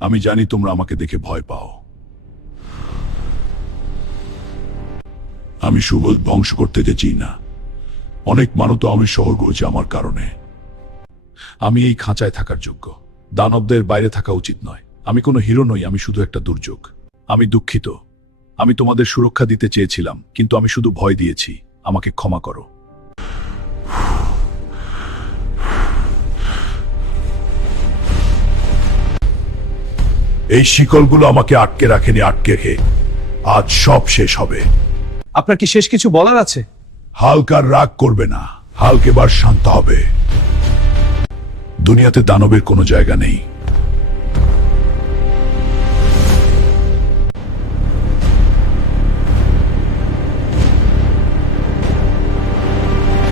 আমি জানি তোমরা আমাকে দেখে ভয় পাও। আমি সুবোধ ধ্বংস করতে চাই না। অনেক মানুষ তো আমি শহর করেছে আমার কারণে। আমি এই খাঁচায় থাকার যোগ্য, দানবদের বাইরে থাকা উচিত নয়। আমি কোনো হিরো নই, আমি শুধু একটা দুর্যোগ। আমি দুঃখিত। আমি তোমাদের সুরক্ষা দিতে চেয়েছিলাম, কিন্তু আমি শুধু ভয় দিয়েছি। আমাকে ক্ষমা করো। এই শিকলগুলো আমাকে আটকে রাখেনি, আটকে রেখে আজ সব শেষ হবে। আপনার কি শেষ কিছু বলার আছে? হালকার রাগ করবে না, হালক এবার শান্ত হবে। দুনিয়াতে দানবের কোনো জায়গা নেই।